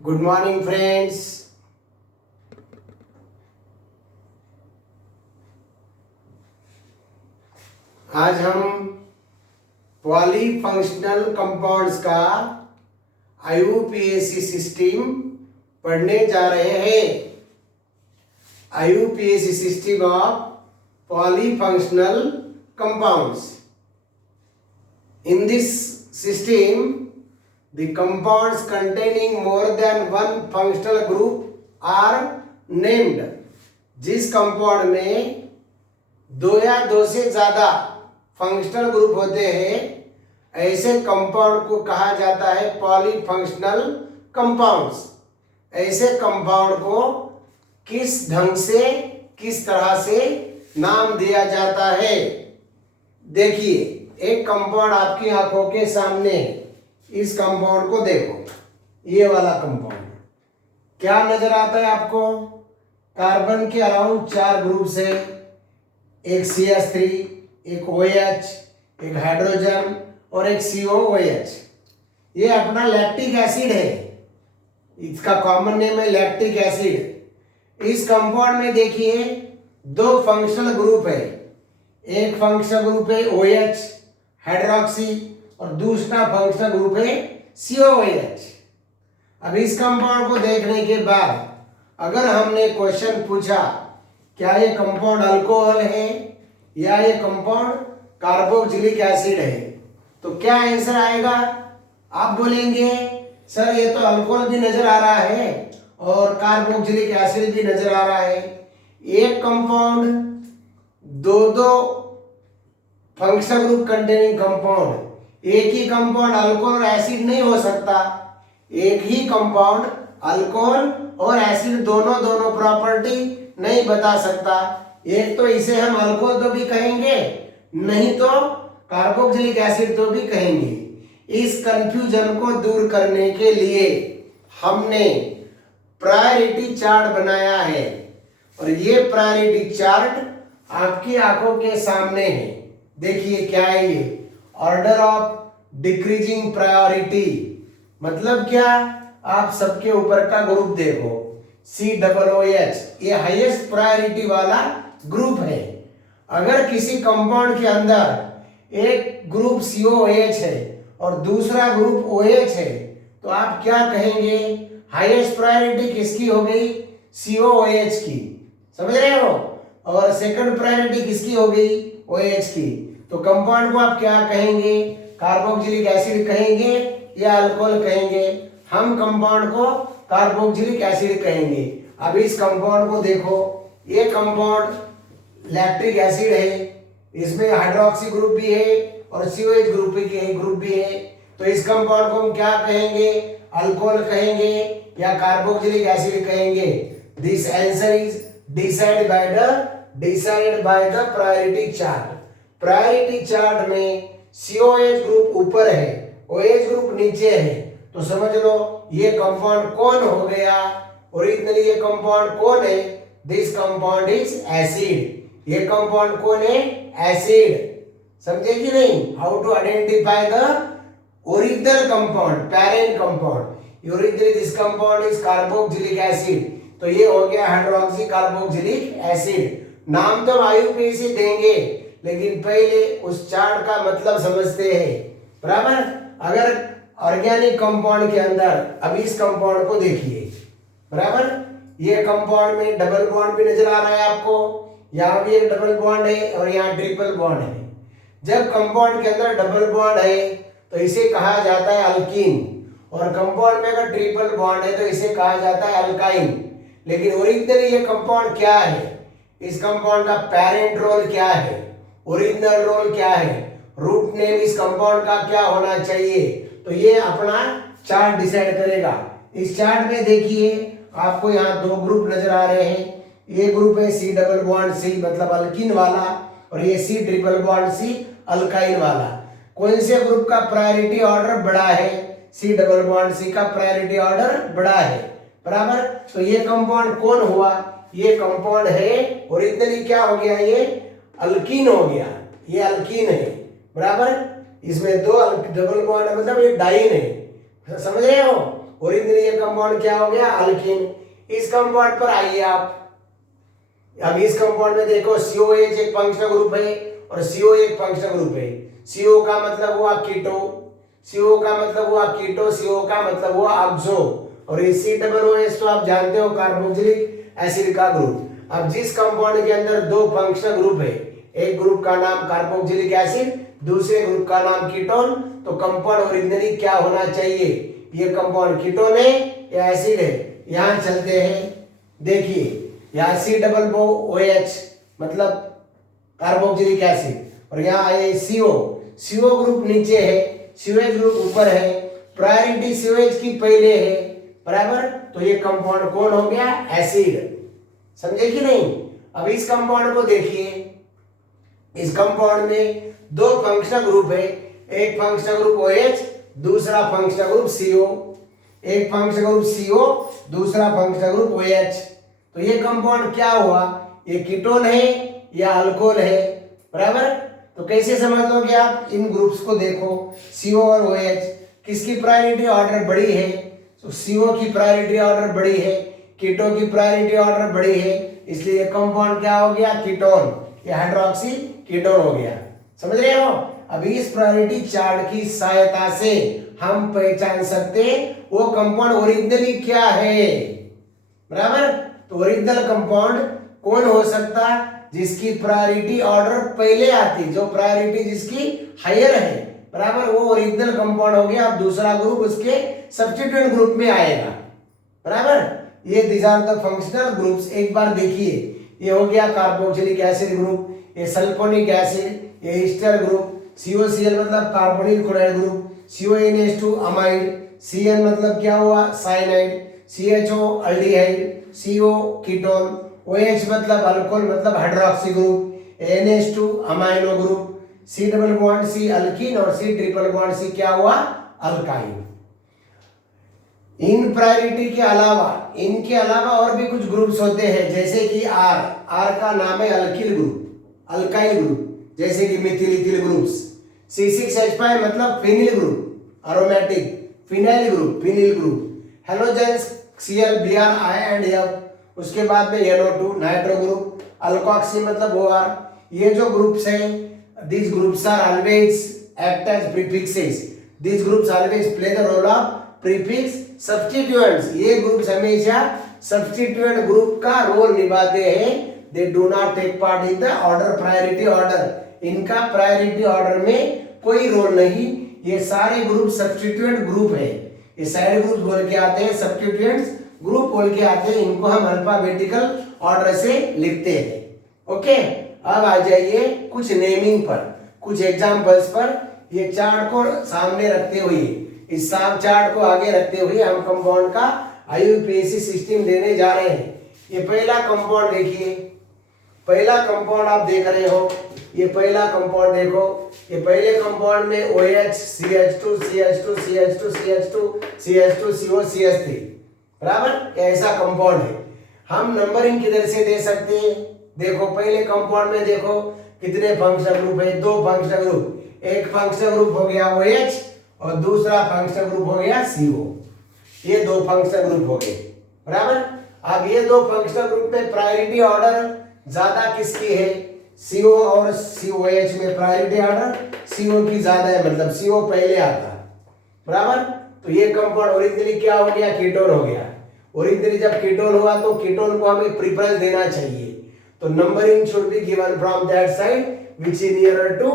Good morning friends. आज हम polyfunctional compounds का आईयूपीएसी सिस्टम पढ़ने जा रहे हैं। IUPAC system of polyfunctional compounds. In this system, the compounds containing more than one functional group are named. जिस compound में दो या दो से ज्यादा फंक्शनल ग्रुप होते हैं ऐसे कंपाउंड को कहा जाता है पॉलीफंक्शनल कंपाउंड्स। ऐसे कंपाउंड को किस ढंग से किस तरह से नाम दिया जाता है। देखिए, एक कंपाउंड आपकी आंखों के सामने है। इस कंपाउंड को देखो, ये वाला कंपाउंड क्या नजर आता है आपको? कार्बन के अराउंड 4 ग्रुप्स है, एक CH3, एक OH, एक हाइड्रोजन और एक COOH। ये अपना लैक्टिक एसिड है, इसका कॉमन नेम है लैक्टिक एसिड। इस कंपाउंड में देखिए दो फंक्शनल ग्रुप है। एक फंक्शनल ग्रुप है OH हाइड्रोक्सी और दूसरा फंक्शनल ग्रुप है COOH। अब इस कंपाउंड को देखने के बाद अगर हमने क्वेश्चन पूछा क्या ये कंपाउंड अल्कोहल है या ये कंपाउंड कार्बोक्सिलिक एसिड है, तो क्या आंसर आएगा? आप बोलेंगे सर ये तो अल्कोहल भी नजर आ रहा है और कार्बोक्सिलिक एसिड भी नजर आ रहा है। एक कंपाउंड दो फंक्शनल ग्रुप कंटेनिंग कंपाउंड, एक ही कंपाउंड अल्कोहल और एसिड नहीं हो सकता। एक ही कंपाउंड अल्कोहल और एसिड दोनों प्रॉपर्टी नहीं बता सकता। एक तो इसे हम अल्कोहल तो भी कहेंगे, नहीं तो कार्बोक्सिलिक एसिड तो भी कहेंगे। इस कंफ्यूजन को दूर करने के लिए हमने प्रायोरिटी चार्ट बनाया है और ये प्रायोरिटी चार्ट आपकी आंखों के सामने है। देखिए क्या है ये? Order of decreasing priority. मतलब क्या? आप सबके ऊपर का ग्रुप देखो, COOH, ये हाईएस्ट प्रायोरिटी वाला ग्रुप है। अगर किसी कंपाउंड के अंदर एक ग्रुप COOH है और दूसरा ग्रुप OH है तो आप क्या कहेंगे? हाईएस्ट प्रायोरिटी किसकी हो गई? COOH की। समझ रहे हो? और सेकंड प्रायोरिटी किसकी हो गई? OH की। तो कंपाउंड को आप क्या कहेंगे? कार्बोक्सिलिक एसिड कहेंगे या अल्कोहल कहेंगे? हम कंपाउंड को कार्बोक्सिलिक एसिड कहेंगे। अब इस कंपाउंड को देखो, ये कंपाउंड लैक्टिक एसिड है, इसमें हाइड्रोक्सी ग्रुप भी है और COH ग्रुप भी है। तो इस कंपाउंड को हम क्या कहेंगे? अल्कोहल कहेंगे या कार्बोक्सिलिक एसिड कहेंगे? This answer is decided by the priority chart. Priority chart में COH ग्रुप ऊपर है, OH ग्रुप नीचे है, तो समझ लो ये कंपाउंड कौन हो गया? ओरिजिनली ये कंपाउंड कौन है? This compound is acid. ये कंपाउंड कौन है? एसिड। समझे कि नहीं? How to identify the original compound, parent compound. Originally this compound is carboxylic acid, तो ये हो गया हाइड्रोक्सी कार्बोक्सिलिक एसिड। नाम तो आईयूपीएसी देंगे लेकिन पहले उस चार्ट का मतलब समझते हैं, बराबर? अगर ऑर्गेनिक कंपाउंड के अंदर, अब इस कंपाउंड को देखिए, बराबर? ये कंपाउंड में डबल बॉन्ड भी नजर आ रहा है आपको, यहाँ भी एक डबल बॉन्ड है और यहाँ ट्रिपल बॉन्ड है। जब कंपाउंड के अंदर डबल बॉन्ड है तो इसे कहा जाता है अल्कीन, और कंपाउंड में अगर ट्रिपल बॉन्ड है तो इसे कहा जाता है अल्काइन। लेकिन ओरिजिनली ये कंपाउंड क्या है? इस कंपाउंड का पेरेंट रोल क्या है? ओरिजिनल रोल क्या है? रूट नेम इस कंपाउंड का क्या होना चाहिए? तो ये अपना चार्ट डिसाइड करेगा। इस चार्ट में देखिए आपको यहाँ दो ग्रुप नजर आ रहे हैं। ये ग्रुप है C+C मतलब अल्कीन वाला, और ये C+C अल्काइन वाला। कौन से ग्रुप का प्रायोरिटी ऑर्डर बड़ा है? C+C का प्रायोरिटी ऑर्डर बड़ा है, बराबर? तो ये कंपाउंड कौन हुआ? ये कंपाउंड है, ओरिजिनली क्या हो गया? ये अल्कीन हो गया, ये अल्कीन है, बराबर? इसमें दो डबल बॉन्ड मतलब ये डाइन है, समझ रहे हो? ओरिजिनली ये कंपाउंड क्या हो गया, अल्कीन। इस कंपाउंड पर आइए आप, अब इस कंपाउंड में देखो COH एक फंक्शनल ग्रुप है और CO एक फंक्शनल ग्रुप है। CO का मतलब हुआ कीटो, CO का मतलब हुआ कीटो, CO का मतलब हुआ ऑक्सो, और ये COOH तो आप जानते हो कार्बोक्सिलिक एसिड का ग्रुप। अब जिस कंपाउंड के अंदर दो फंक्शनल ग्रुप है, एक ग्रुप का नाम कार्बोक्सिलिक एसिड, दूसरे ग्रुप का नाम कीटोन, तो कंपाउंड ओरिजिनली क्या होना चाहिए, ये कंपाउंड कीटोन है या एसिड है। यहां चलते हैं, देखिए यहाँ COOH मतलब कार्बोक्सिलिक एसिड, और यहाँ आए CO ग्रुप नीचे है, COH ग्रुप ऊपर है, प्रायोरिटी COH की पहले है, बराबर। तो ये कंपाउंड कौन हो गया, एसिड। समझे कि नहीं। अब इस कंपाउंड को देखिए, इस कंपाउंड में दो फंक्शनल ग्रुप है, एक फंक्शनल ग्रुप OH, दूसरा फंक्शनल ग्रुप CO, एक फंक्शनल ग्रुप CO, दूसरा फंक्शनल ग्रुप OH। तो ये कंपाउंड क्या हुआ, ये कीटोन है या अल्कोहल है, बराबर। तो कैसे समझ लोगे आप, इन ग्रुप्स को देखो, CO और OH, किसकी प्रायोरिटी ऑर्डर बड़ी है, तो CO की प्रायोरिटी ऑर्डर बड़ी है, कीटो की प्रायोरिटी ऑर्डर बड़ी है, इसलिए कंपाउंड क्या हो गया, कीटोन, ये हाइड्रोक्सी कीटोन हो गया। समझ रहे हो। अभी इस प्रायोरिटी चार्ट की सहायता से हम पहचान सकते वो कंपाउंड ओरिजिनली क्या है, बराबर। तो ओरिजिनल कंपाउंड कौन हो सकता, जिसकी प्रायोरिटी ऑर्डर पहले आती, जो प्रायोरिटी जिसकी हायर है, बराबर, वो ओरिजिनल कंपाउंड हो गया। अब दूसरा ग्रुप उसके सब्स्टिट्यूएंट ग्रुप में आएगा, बराबर। ये these are the functional groups. एक बार देखिए, ये हो गया कार्बोक्सिलिक एसिड ग्रुप, ये सल्फोनिक एसिड, ये ईस्टर ग्रुप, COCl मतलब carbonyl chloride group, CONH2 amide, CN मतलब क्या हुआ, cyanide, CHO aldehyde, CO ketone, OH मतलब अल्कोहल मतलब hydroxy group, NH2 amino group, C double bond C alkene और C triple bond C क्या हुआ, अल्काइन। इन priority के अलावा, इनके अलावा और भी कुछ ग्रुप्स होते हैं, जैसे कि R का नाम है अल्किल ग्रुप, अल्काइल ग्रुप, जैसे कि मिथिल इथिल ग्रुप्स। C6H5 मतलब phenyl group, aromatic, phenyl group, phenyl group, halogens Cl Br I and F, उसके बाद में NO2 नाइट्रो ग्रुप, अल्कोक्सी मतलब OR। ये जो ग्रुप्स हैं, these groups are always act as prefixes, these groups always play the role of prefix substituents। ये groups हमेशा substituent group का रोल निभाते हैं, they do not take part in the order priority order, इनका priority order में कोई role नहीं। ये सारे ग्रुप सब्स्टिट्यूएंट ग्रुप है, ये सारे ग्रुप बोल के आते हैं, सब्स्टिट्यूएंट्स ग्रुप बोल के आते हैं, इनको हम अल्फाबेटिकल ऑर्डर से लिखते हैं। ओके, अब आ जाइए कुछ नेमिंग पर, कुछ एग्जांपल्स पर। ये चार्ट को सामने रखते हुए, इस चार्ट को आगे रखते हुए हम कंपाउंड का IUPAC सिस्टम देने जा रहे हैं। ये पहला कंपाउंड देखिए, पहला कंपाउंड आप देख रहे हो, ये पहला कंपाउंड देखो, ये पहले कंपाउंड में OH CH2 CH2 CH2 CH2 CH2 CO CH3, बराबर, ऐसा कंपाउंड है। हम नंबरिंग किधर से दे सकते हैं, देखो पहले कंपाउंड में देखो कितने फंक्शनल ग्रुप है, दो फंक्शनल ग्रुप, एक फंक्शनल ग्रुप हो गया OH और दूसरा फंक्शनल ग्रुप हो गया CO, ये दो फंक्शनल ग्रुप हो गए, बराबर। अब ये दो फंक्शनल ग्रुप में प्रायोरिटी ऑर्डर ज्यादा किसकी है, CO और COH में प्रायोरिटी ऑर्डर CO की ज्यादा है, मतलब CO पहले आता, बराबर। तो ये कंपाउंड ओरिजिनली क्या हो गया, कीटोन हो गया। ओरिजिनली जब कीटोन हुआ तो कीटोन को हमें प्रेफरेंस देना चाहिए, तो numbering should be given from that side which is nearer to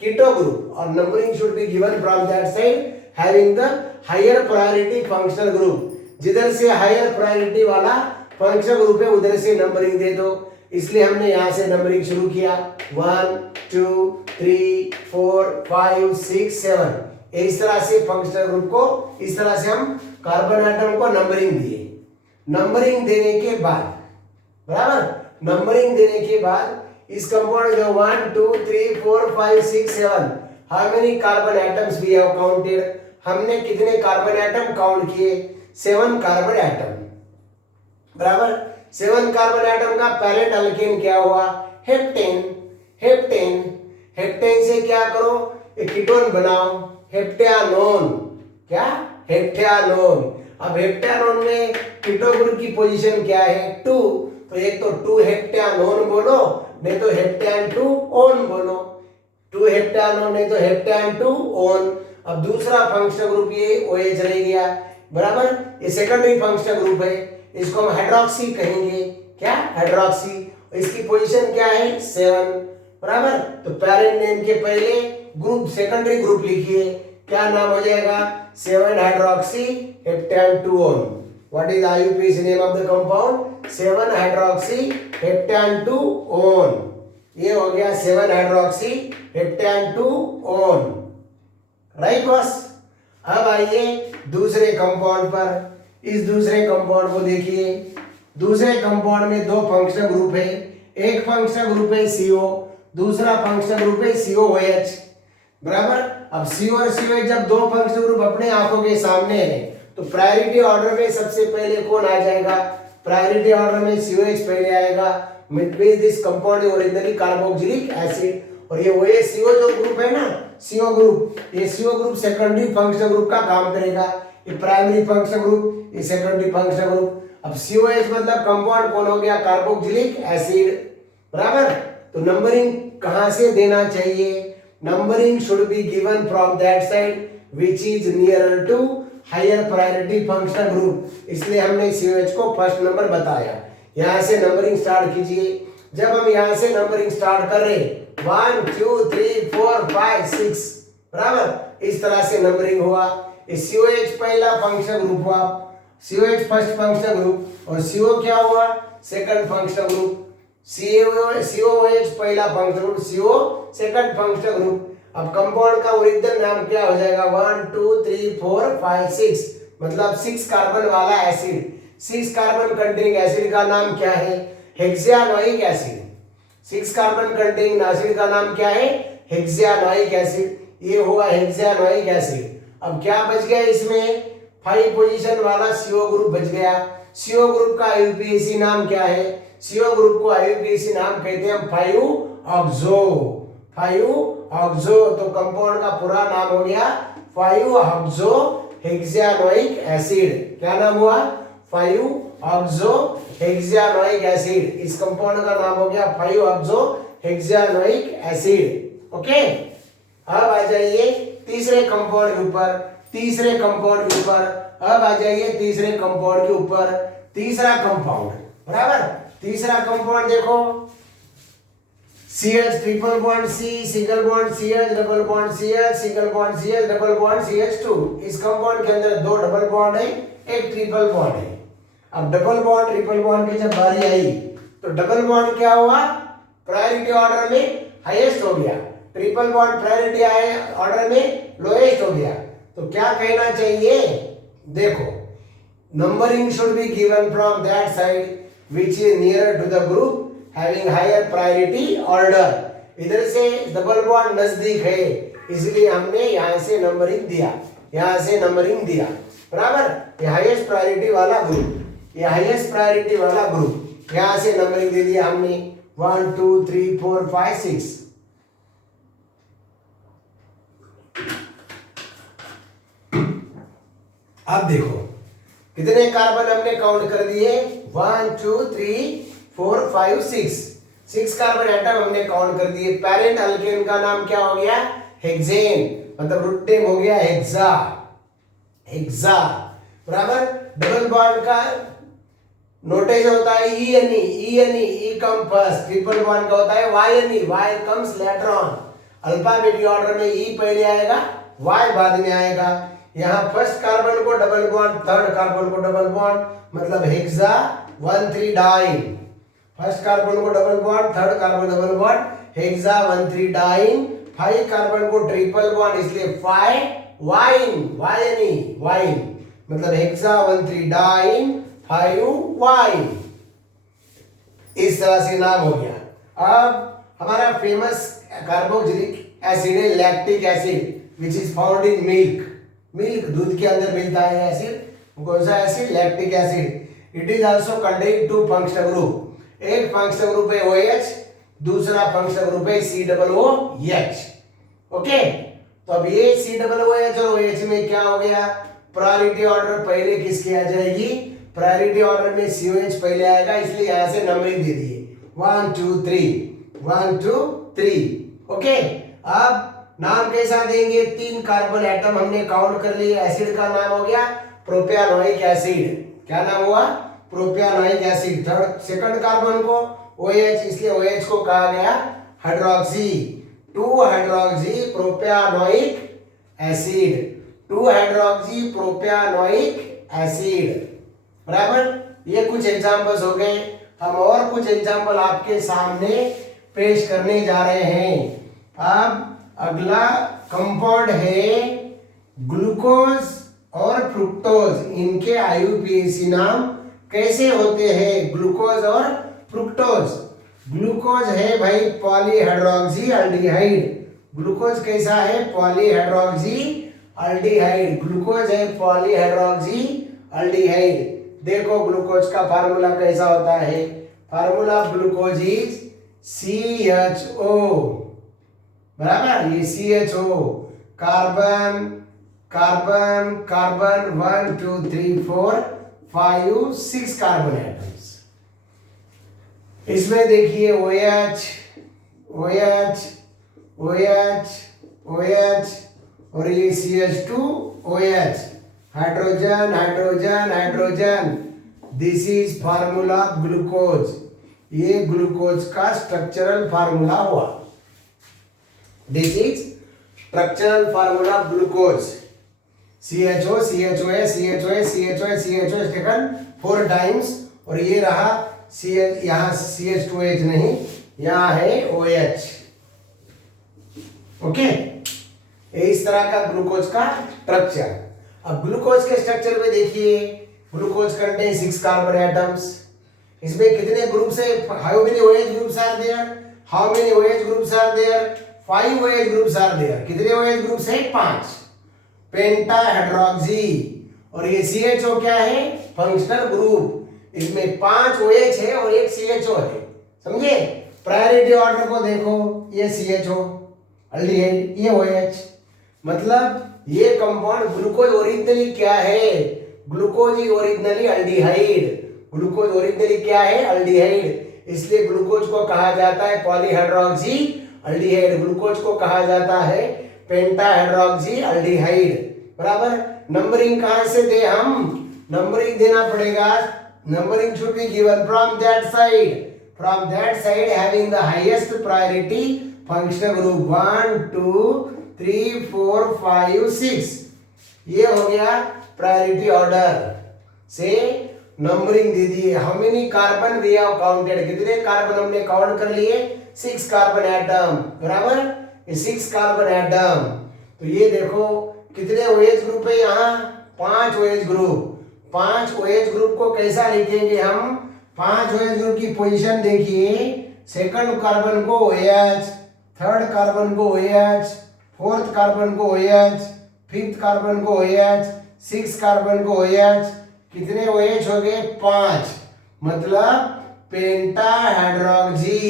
keto group, और numbering should be given from that side having the higher priority functional group. जिधर से हायर प्रायोरिटी वाला फंक्शनल ग्रुप है उधर से नंबरिंग दे दो, इसलिए हमने यहां से नंबरिंग शुरू किया 1 2 3 4 5 6 7। इस तरह से फंक्शनल ग्रुप को, इस तरह से हम कार्बन एटम को नंबरिंग दिए। नंबरिंग देने के बाद, बराबर, नंबरिंग देने के बाद इस कंपाउंड में 1 2 3 4 5 6 7 how many carbon atoms we have counted, हमने कितने कार्बन एटम काउंट किए, 7 कार्बन एटम, बराबर। 7 कार्बन एटम का पैरेंट अल्केन क्या हुआ, हेप्टेन। हेप्टेन, हेप्टेन से क्या करो, एक कीटोन बनाओ, हेप्टेनोन, क्या, हेप्टेनोन। अब हेप्टानोन में कीटो ग्रुप की पोजीशन क्या है 2, तो एक तो 2 हेप्टानोन बोलो नहीं तो हेप्टान 2 ओन बोलो, 2 हेप्टानोन नहीं तो हेप्टान 2 ओन। अब दूसरा फंक्शनल ग्रुप ये OH रह गया, बराबर। ये सेकेंडरी फंक्शनल ग्रुप है, इसको हम हाइड्रोक्सी कहेंगे। क्या? हाइड्रोक्सी। इसकी पोजीशन क्या है 7, बराबर। तो पेरेंट नेम के पहले ग्रुप सेकेंडरी ग्रुप लिखिए, क्या नाम हो जाएगा 7 hydroxy heptan 2 one. What is IUPAC name of the compound? 7 hydroxy heptan 2 one. ये हो गया 7 hydroxy heptan 2 one, right boss. अब आइए दूसरे कंपाउंड पर। इस दूसरे कंपाउंड को देखिए। दूसरे कंपाउंड में दो फंक्शनल ग्रुप है, एक फंक्शनल ग्रुप है CO, दूसरा फंक्शनल ग्रुप है COOH, बराबर। अब CO और COH जब दो फंक्शनल ग्रुप अपने आंखों के सामने है तो प्रायोरिटी ऑर्डर में सबसे पहले कौन आ जाएगा? प्रायोरिटी ऑर्डर में COH पहले आएगा। Means this compound is originally carboxylic acid. और ये OH CO जो ग्रुप है ना, CO ग्रुप, ये CO group secondary functional group का काम करेगा। ये प्राइमरी फंक्शनल ग्रुप, ये सेकेंडरी फंक्शनल ग्रुप। अब COH मतलब कंपाउंड कौन हो गया? कार्बोक्सिलिक एसिड, बराबर। तो नंबरिंग कहां से देना चाहिए? Numbering should be given from that side which is nearer to higher priority functional group. इसलिए हमने COH को फर्स्ट नंबर बताया। यहां से नंबरिंग स्टार्ट कीजिए। जब हम यहां से नंबरिंग स्टार्ट कर रहे 1 2 3 4 5 6, बराबर, इस तरह से नंबरिंग हुआ। COH पहला फंक्शनल ग्रुप हुआ, COH फर्स्ट फंक्शनल ग्रुप, और CO क्या हुआ? Second functional group. COOH पहला functional group, CO second functional group. अब कंपाउंड का ओरिजिनल नाम क्या हो जाएगा? 1 2 3 4 5 6, मतलब 6 कार्बन वाला एसिड। 6 कार्बन कंटेनिंग एसिड का नाम क्या है? हेक्सानोइक एसिड। 6 कार्बन कंटेनिंग एसिड का नाम क्या है? हेक्सानोइक एसिड। ये होगा हेक्सानोइक एसिड। अब क्या बच गया इसमें? 5 पोजीशन वाला CO ग्रुप बच गया। CO ग्रुप का IUPAC नाम क्या है? CO ग्रुप को IUPAC नाम कहते हैं 5-ऑक्सो। 5-ऑक्सो, तो कंपाउंड का पूरा नाम हो गया 5-ऑक्सो हेक्सानोइक एसिड। क्या नाम हुआ? 5-ऑक्सो हेक्सानोइक एसिड। इस कंपाउंड का नाम हो गया 5-ऑक्सो हेक्सानोइक एसिड। ओके, अब आ जाइए तीसरे कंपाउंड के ऊपर। तीसरे कंपाउंड के ऊपर अब आ जाइए तीसरे कंपाउंड के ऊपर। तीसरा कंपाउंड, बराबर। तीसरा कंपाउंड देखो, CH triple bond C, single bond CH, double bond CH, single bond CH, double bond CH2। इस कंपाउंड के अंदर दो डबल बॉन्ड है, एक ट्रिपल बॉन्ड है। अब डबल बॉन्ड ट्रिपल बॉन्ड की जब बारी आई तो डबल बॉन्ड क्या हुआ? प्रायोरिटी ऑर्डर में हाईएस्ट हो गया, ट्रिपल बॉन्ड प्रायोरिटी ऑर्डर में लोएस्ट हो गया। तो क्या कहना चाहिए? देखो, numbering should be given from that side which is nearer to the group having higher priority order. इधर से डबल बॉन्ड नजदीक है, इसलिए हमने यहां से नंबरिंग दिया, यहां से नंबरिंग दिया, बराबर। ये हाईएस्ट प्रायोरिटी वाला ग्रुप, ये हाईएस्ट प्रायोरिटी वाला ग्रुप, यहां से नंबरिंग दे दिया हमने 1 2 3 4 5 6। अब देखो कितने कार्बन हमने काउंट कर दिए? 1 2 3 4 5 6। 6 कार्बन एटम हमने काउंट कर दिए। पेरेंट अल्केन का नाम क्या हो गया? हेक्सेन, मतलब रूट नेम हो गया हेक्सा, हेक्सा, बराबर। डबल बॉन्ड का नोटेज होता है ENE, E come first. Triple bond का होता है YNE, Y comes later on. Alphabetic order में E पहले आएगा, Y बाद में आएगा। यहाँ फर्स्ट कार्बन को डबल बॉन्ड, थर्ड कार्बन को डबल बॉन्ड, मतलब हेक्सा 1,3 डाइन। फर्स्ट कार्बन को double bond, third carbon double bond, hexa 1,3 diene. 5 carbon को ट्रिपल बॉन्ड, इसलिए 5 वाइन, YNE, वाइन, मतलब हेक्सा 1,3 डाइन 5 वाइन। इस तरह से नाम हो गया। अब हमारा फेमस कार्बोक्सिलिक एसिड है lactic acid which is found in milk. Milk, दूध के अंदर मिलता है एसिड। कौन सा acid? Lactic acid. It is also contain 2 functional group. एक फंक्शनल ग्रुप है OH, दूसरा फंक्शनल ग्रुप है COOH। ओके, तो अब ये COOH और OH में क्या हो गया? प्रायोरिटी ऑर्डर पहले किसकी आ जाएगी, प्रायोरिटी ऑर्डर में COH पहले आएगा, इसलिए यहां से नंबरिंग दे दिए 1 2 3 1 2 3। ओके, अब नाम कैसा देंगे, 3 कार्बन एटम हमने काउंट कर लिए, एसिड का नाम हो गया प्रोपियोनिक एसिड। क्या नाम हुआ, propionic acid. Third second carbon को OH, इसलिए OH को कहा गया hydroxy, 2 hydroxy propionic acid, 2 hydroxy propionic acid. बराबर, ये कुछ एग्जांपल्स हो गए। हम और कुछ एग्जांपल आपके सामने पेश करने जा रहे हैं। अब अगला कंपाउंड है ग्लूकोज और फ्रुक्टोज। इनके IUPAC नाम कैसे होते हैं, ग्लूकोज और फ्रुक्टोज। ग्लूकोज है भाई पॉलीहाइड्रोक्सी अल्डिहाइड। ग्लूकोज कैसा है, पॉलीहाइड्रोक्सी अल्डिहाइड। ग्लूकोज है पॉलीहाइड्रोक्सी अल्डिहाइड। देखो ग्लूकोज का फार्मूला कैसा होता है, फार्मूला ग्लूकोज इज CHO। बराबर, ये CHO, carbon carbon carbon 1 2 3 4 5 6 carbon atoms. इसमें देखिए OH OH OH OH और ये CH2OH, hydrogen hydrogen hydrogen. This is formula glucose. ये ग्लूकोज का स्ट्रक्चरल फार्मूला हुआ। This is structural formula glucose. CHO CHOS CHOS CHOS CHOS taken 4 times, और ये रहा CH, यहाँ CH2H नहीं, यहाँ है OH। ओके, इस तरह का ग्लूकोज का स्ट्रक्चर। अब ग्लूकोज के स्ट्रक्चर में देखिए, ग्लूकोज कंटेन 6 कार्बन एटम्स। इसमें कितने ग्रुप्स है, how many OH groups are there, how many OH groups are there, 5 OH groups are there. कितने OH ग्रुप्स है, 5। पेंटाहाइड्रोक्सी, और ये CHO क्या है, फंक्शनल ग्रुप। इसमें 5 OH है और 1 CHO है, समझे। प्रायोरिटी ऑर्डर को देखो, ये CHO अल्डिहाइड, ये OH। मतलब ये कंपाउंड ग्लूकोज ओरिजिनली क्या है, glucose is originally aldehyde. Glucose originally क्या है, अल्डिहाइड। इसलिए ग्लूकोज को कहा जाता है पॉलीहाइड्रोक्सी अल्डिहाइड, ग्लूकोज को कहा जाता है पेंटाहाइड्रोक्सी अल्डिहाइड। बराबर, नंबरिंग कहां से दे, हम नंबरिंग देना पड़ेगा। Numbering should be given from that side having the highest priority functional group 1 2 3 4 5 6। ये हो गया प्रायोरिटी ऑर्डर से नंबरिंग दे दी। How many carbon we have counted, कितने कार्बन हमने काउंट कर लिए, 6 कार्बन एटम। बराबर, ये 6 कार्बन एटम। तो ये देखो कितने OH ग्रुप है यहाँ, 5 OH ग्रुप। 5 OH ग्रुप को कैसा लिखेंगे हम, 5 OH ग्रुप की पोजीशन देखिए। सेकंड कार्बन को OH, थर्ड कार्बन को OH, फोर्थ कार्बन को OH, फिफ्थ कार्बन को OH, 6 कार्बन को OH। कितने OH हो गए, 5। मतलब पेंटाहाइड्रोक्सी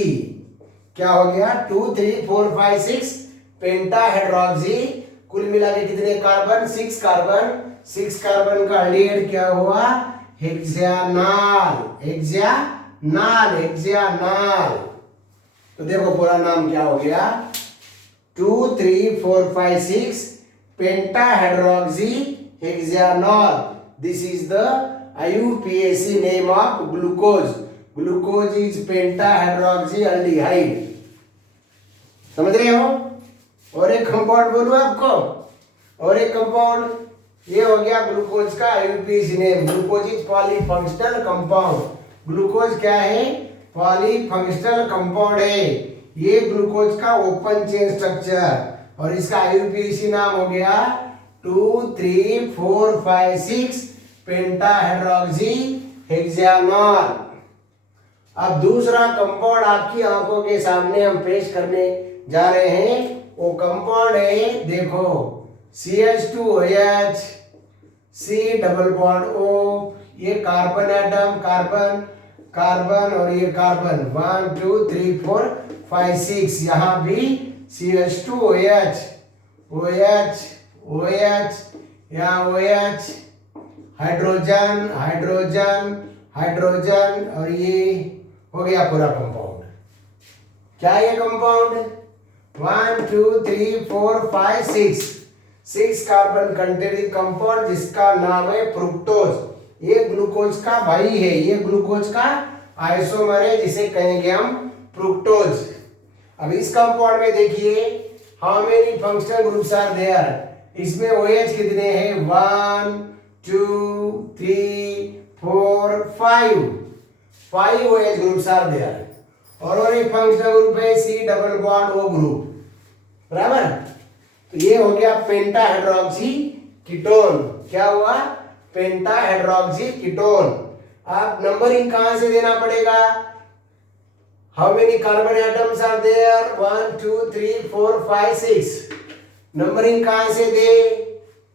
क्या हो गया, 2 3 4 5 6 पेंटाहाइड्रोक्सी। कुल मिला के कितने कार्बन, 6 कार्बन। 6 कार्बन का अल्डिहाइड क्या हुआ, हेक्सानॉल। हेक्सानॉल। तो देखो पूरा नाम क्या हो गया, 2 3 4 5 6 pentahydroxy hexanol. This is the IUPAC name of glucose. Glucose is pentahydroxy aldehyde. समझ रहे हो। और एक कंपाउंड बोलूं आपको, और एक कंपाउंड, ये हो गया ग्लूकोज का IUPAC name. Glucose is polyfunctional compound. Glucose क्या है, पॉलीफंक्शनल कंपाउंड है। ये ग्लूकोज का ओपन चेन स्ट्रक्चर, और इसका IUPAC नाम हो गया 2 3 4 5 6 पेंटाहाइड्रोक्सी हेक्सानॉल। अब दूसरा कंपाउंड आपकी आंखों के सामने हम पेश करने जा रहे हैं। वो कंपाउंड है, देखो CH2OH, C double bond O। ये कार्बन एटम, कार्बन कार्बन और ये कार्बन 1 2 3 4 5 6। यहाँ भी CH2OH OH OH, यहाँ OH, हाइड्रोजन हाइड्रोजन हाइड्रोजन, और ये हो गया पूरा कंपाउंड। क्या ये कंपाउंड? 1 2 3 4 5 6 कार्बन कंटेनिंग कंपाउंड जिसका नाम है फ्रुक्टोज। ये ग्लूकोज का भाई है, ये ग्लूकोज का आइसोमर है जिसे कहेंगे हम फ्रुक्टोज। अब इस कंपाउंड में देखिए how many functional groups are there. इसमें OH कितने हैं? 1 2 3 4 5 OH ग्रुप्स आर देयर। और एक फंक्शनल ग्रुप है C double bond O group, बराबर। तो ये हो गया पेंटाहाइड्रोक्सी कीटोन। क्या हुआ? पेंटाहाइड्रोक्सी कीटोन। आप नंबरिंग कहां से देना पड़ेगा? How many carbon atoms are there? 1 2 3 4 5 6। Numbering कहां से दे?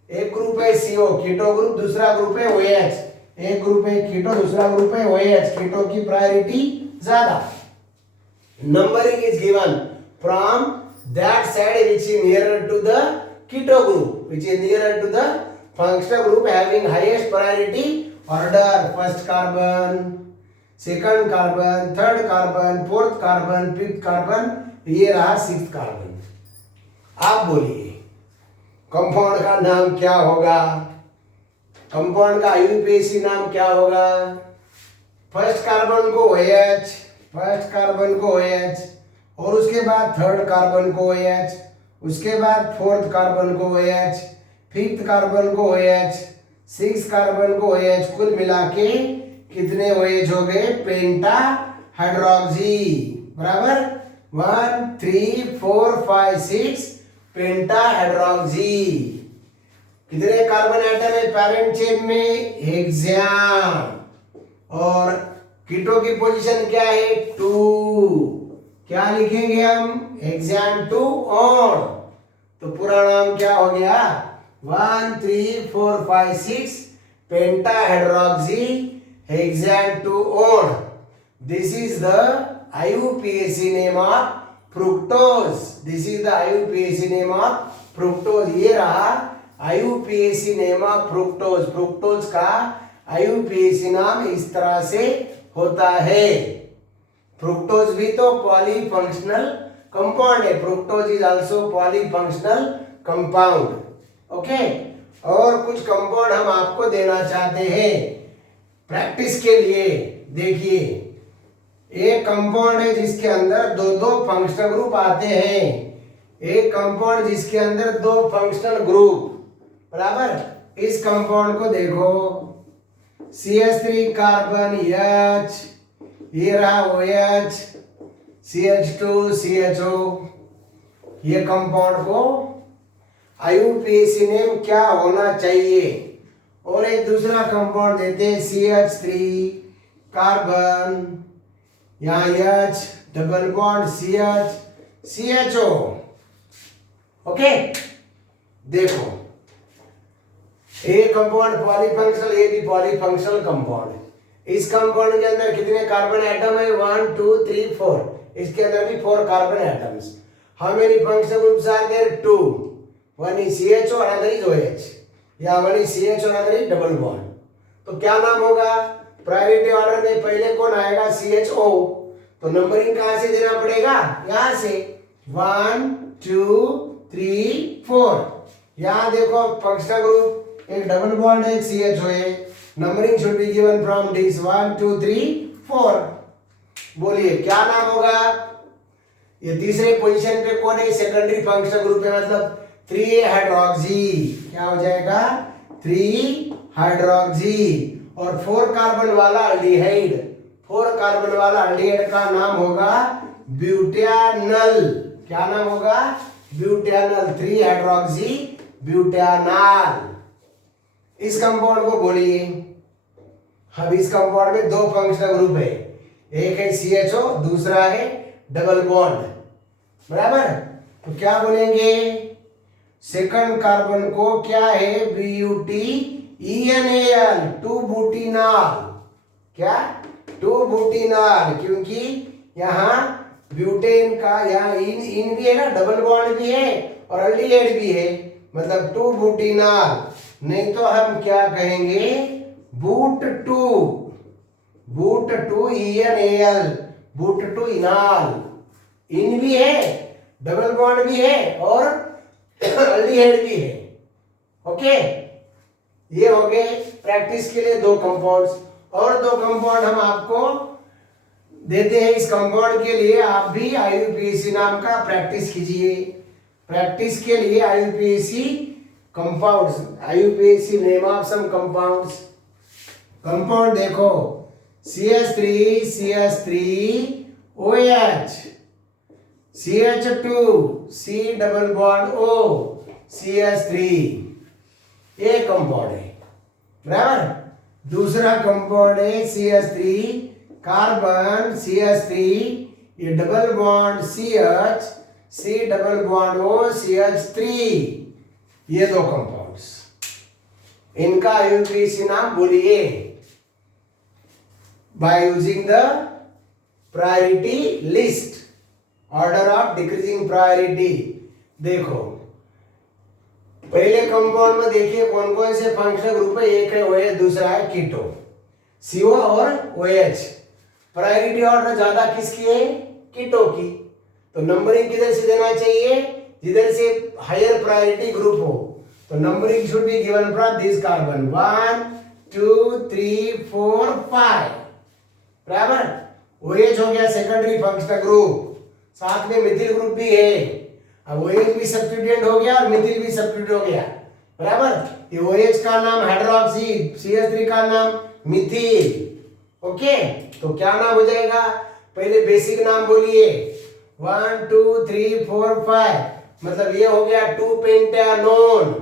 एक ग्रुप है CO कीटो ग्रुप, दूसरा ग्रुप है OH। एक ग्रुप है कीटो, दूसरा ग्रुप है OH। कीटो की प्रायोरिटी ज्यादा। Numbering is given from that side which is nearer to the keto group, which is nearer to the functional group having highest priority order. First carbon, second carbon, third carbon, fourth carbon, fifth carbon, ये रहा sixth carbon. आप बोलिए compound का नाम क्या होगा? Compound का IUPAC नाम क्या होगा? फर्स्ट कार्बन को OH, फर्स्ट कार्बन को OH, और उसके बाद थर्ड कार्बन को OH, उसके बाद फोर्थ कार्बन को OH, फिफ्थ कार्बन को OH, सिक्स कार्बन को OH। कुल मिला के कितने OH हो गए? पेंटा हाइड्रोक्सी, बराबर। 1 3 4 5 6 पेंटा हाइड्रोक्सी। कितने कार्बन एटम है पैरेंट चेन में? हेक्सेन। और कीटो की पोजीशन क्या है? 2। क्या लिखेंगे हम? Hexane 2 on. तो पूरा नाम क्या हो गया? 1 3 4 5 6 pentahydroxy hexane 2 one. This is the IUPAC name of fructose. This is the IUPAC name of fructose. ये रहा IUPAC name of fructose. Fructose का IUPAC नाम इस तरह से होता है। फ्रुक्टोज भी तो पॉलीफंक्शनल कंपाउंड है। Fructose is also polyfunctional compound. Okay, और कुछ कंपाउंड हम आपको देना चाहते हैं प्रैक्टिस के लिए। देखिए, एक कंपाउंड है जिसके अंदर दो दो फंक्शनल ग्रुप आते हैं। एक कंपाउंड जिसके अंदर दो फंक्शनल ग्रुप, बराबर। इस कंपाउंड को देखो, CH3 कार्बन H, ये रहा OH, CH2 CHO। ये कंपाउंड को IUPAC नेम क्या होना चाहिए? और एक दूसरा कंपाउंड देते हैं CH3 कार्बन, यहाँ H double bond CH CHO। Okay, देखो, ए कंपाउंड पॉलीफंक्शनल, ए भी पॉलीफंक्शनल कंपाउंड। इस कंपाउंड के अंदर कितने कार्बन एटम है? 1 2 3 4। इसके अंदर भी 4 carbon atoms. How many functional groups are there? 2। One is CHO, another is OH, या one is CHO, another is double bond. तो क्या नाम होगा? प्रायोरिटी ऑर्डर में पहले कौन आएगा? CHO। तो नंबरिंग कहां से देना पड़ेगा? यहां से 1 2 3 4। यहां देखो फंक्शनल ग्रुप, एक डबल बॉन्ड है, एक CHO है। Numbering should be given from this 1 2 3 4। बोलिए क्या नाम होगा? ये तीसरे पोजीशन पे कौन है? सेकेंडरी फंक्शनल ग्रुप है, मतलब 3 हाइड्रोक्सी। क्या हो जाएगा? 3 हाइड्रोक्सी। और 4 कार्बन वाला अल्डिहाइड, 4 कार्बन वाला अल्डिहाइड का नाम होगा ब्यूटेनॉल। क्या नाम होगा? ब्यूटेनॉल। 3 hydroxy butanol. इस कंपाउंड को बोलिए। अब इस कंपाउंड में दो फंक्शनल ग्रुप है, एक है CHO, दूसरा है डबल बॉन्ड, बराबर। तो क्या बोलेंगे? सेकंड कार्बन को क्या है? BUTENAL, 2 बुटीनॉल। क्या? 2 बुटीनॉल, क्योंकि यहाँ ब्यूटेन का यहाँ इन भी है ना, डबल बॉन्ड भी है और अल्डिहाइड भी है, मतलब 2 बुटीनॉल। नहीं तो हम क्या कहेंगे, but two, but two ENAL, but two enal, इन भी है, डबल बॉन्ड भी है और अल्डिहाइड भी है। ओके, ये हो गए प्रैक्टिस के लिए दो कंपाउंड्स। और दो कंपाउंड हम आपको देते हैं। इस कंपाउंड के लिए आप भी IUPAC नाम का प्रैक्टिस कीजिए। प्रैक्टिस के लिए IUPAC compounds, IUPAC name of some compounds. Compound देखो, CH3 CH3 OH, CH2 C double bond O CH3, ये कंपाउंड है बराबर। दूसरा कंपाउंड है CH3 कार्बन CH3, ये double bond CH C double bond O CH3, ये दो कंपाउंड्स। इनका IUPAC नाम बोलिए by using the priority list, order of decreasing priority. देखो पहले कंपाउंड में देखिए कौन कौन से फंक्शनल ग्रुप है। एक है OH, दूसरा है कीटो, CO और OH। प्रायोरिटी ऑर्डर ज्यादा किसकी है, कीटो की। तो नंबरिंग किधर से देना चाहिए, जिधर से हायर प्रायोरिटी ग्रुप हो। तो numbering should be given from this carbon 1 2 3 4 5 बराबर। OH हो गया सेकेंडरी फंक्शनल ग्रुप, साथ में मिथिल ग्रुप भी है। अब OH भी सब्स्टिट्यूएंट हो गया और मिथिल भी सब्स्टिट्यूट हो गया बराबर। ये OH का नाम हाइड्रोक्सी, CH3 का नाम मिथिल। ओके, तो क्या नाम हो जाएगा, पहले बेसिक नाम बोलिए 1 2 3 4 5, मतलब ये हो गया 2 पेंटानोन,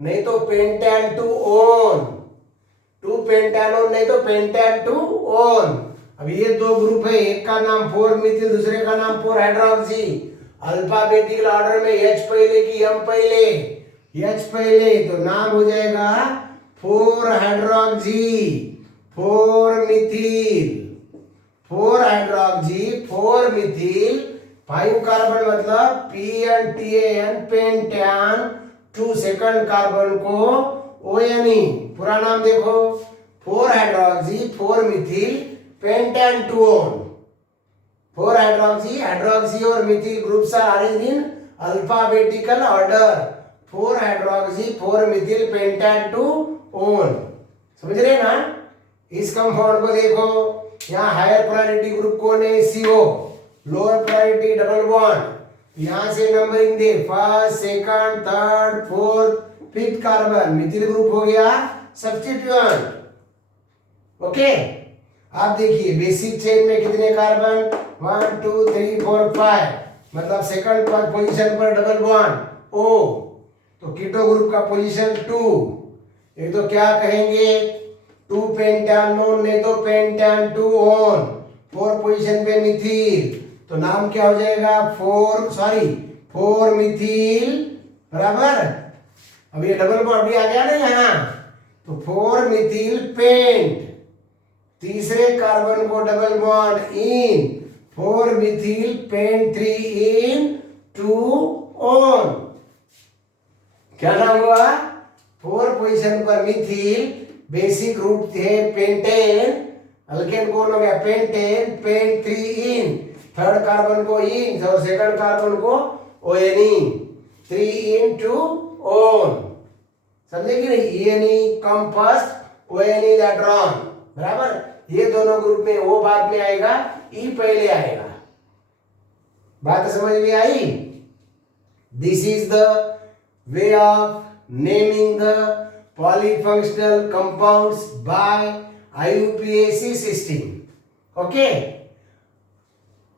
नहीं तो पेंटान 2 ओन, 2 पेंटानोन नहीं तो पेंटान 2 ओन। अब ये दो ग्रुप है, एक का नाम 4 मिथिल, दूसरे का नाम 4 हाइड्रोक्सी। अल्फाबेटिकल ऑर्डर में H पहले की M पहले, H पहले, तो नाम हो जाएगा 4 hydroxy 4 methyl, 4 hydroxy 4 methyl, 5 carbon मतलब PNTAN पेंटान, 2 सेकंड कार्बन को ONE। पूरा नाम देखो 4 hydroxy 4 methyl pentan 2 one. 4 hydroxy, hydroxy और methyl groups are arranged in alphabetical order. 4 hydroxy 4 methyl pentan 2 one, समझ रहे ना। इस कंपाउंड को देखो, यहाँ हायर प्रायोरिटी ग्रुप कौन है, CO, lower priority double bond. यहाँ से नंबरिंग दे, first second third fourth fifth carbon, methyl group हो गया सब्स्टिट्यूएंट। ओके, आप देखिए बेसिक चेन में कितने कार्बन 1 2 3 4 5, मतलब सेकंड पोजीशन पर डबल बॉन्ड O, तो कीटो ग्रुप का पोजीशन 2। एक तो क्या कहेंगे 2 पेंटानोन नहीं तो पेंटान 2 ओन, 4 पोजीशन पे मिथिल, तो नाम क्या हो जाएगा 4 मिथिल बराबर। अब ये डबल बॉन्ड भी आ गया ना यहाँ, तो 4 मिथिल पेंट, तीसरे कार्बन को double bond ene, 4 methyl pent 3 ene 2 one. क्या नाम हुआ, 4 पोजीशन पर मिथिल, बेसिक रूट है पेंटेन, अल्केन कौन हो गया pentane, pent 3 ene, third carbon को इन और सेकंड कार्बन को ONE, 3 इन 2 ओन, समझे कि नहीं। ENE come first, ONE later on बराबर। ये दोनों ग्रुप में वो बाद में आएगा, E पहले आएगा। बात समझ में आई। This is the way of naming the polyfunctional compounds by IUPAC system. Okay,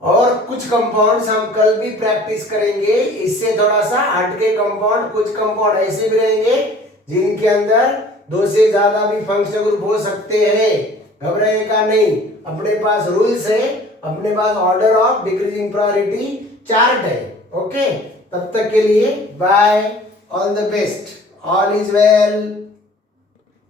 और कुछ कंपाउंड्स हम कल भी प्रैक्टिस करेंगे, इससे थोड़ा सा हटके कंपाउंड। कुछ कंपाउंड ऐसे भी रहेंगे जिनके अंदर 2 से ज्यादा भी फंक्शनल ग्रुप हो सकते हैं, घबराने का नहीं। अपने पास रूल्स है, अपने पास order of decreasing priority chart है। ओके, तब तक के लिए bye, all the best, all is well.